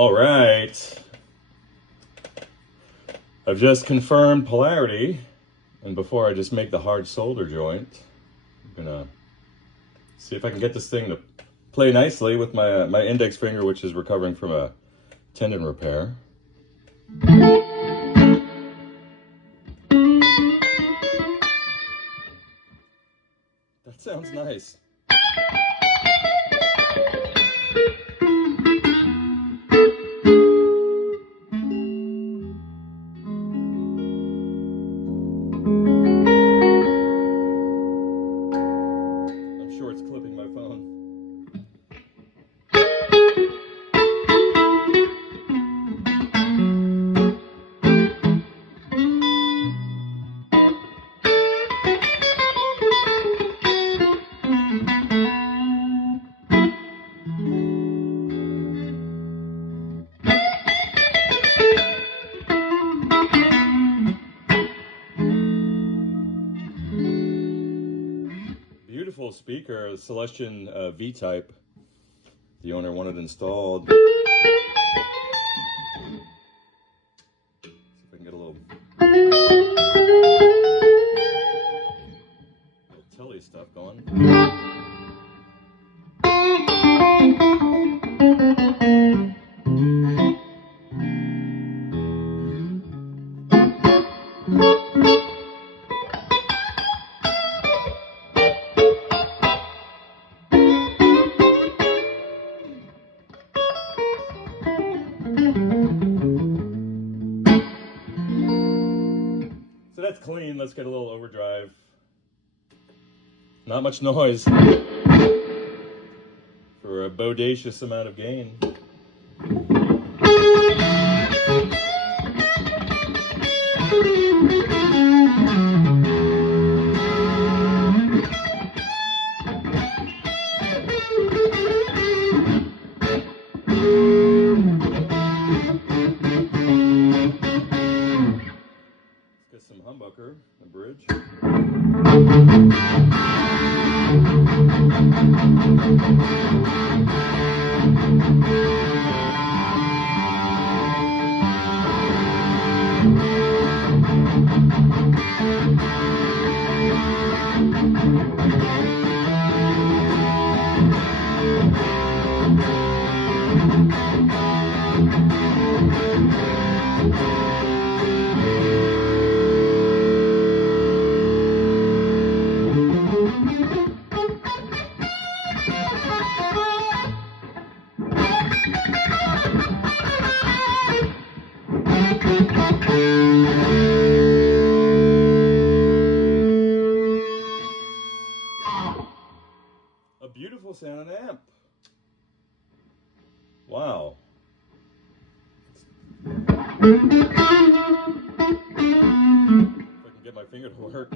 All right. I've just confirmed polarity, and before I just make the hard solder joint, I'm gonna see if I can get this thing to play nicely with my index finger, which is recovering from a tendon repair. That sounds nice. I'm sure it's clipping my phone. Beautiful speaker, Celestion V-type. The owner wanted installed. See if I can get a little telly stuff going. So that's clean. Let's get a little overdrive. Not much noise for a bodacious amount of gain. Let's get some humbucker, the bridge. A beautiful sounding amp. Wow. If I can get my finger to work.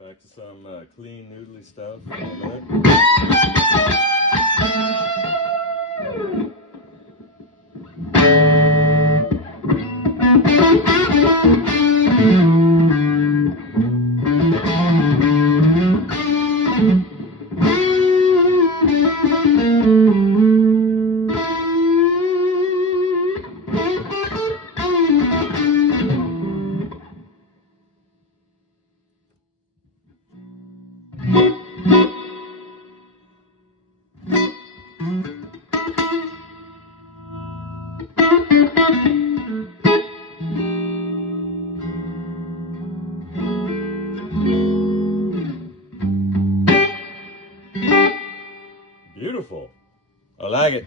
Back to some clean, noodly stuff in a minute. Beautiful. I like it.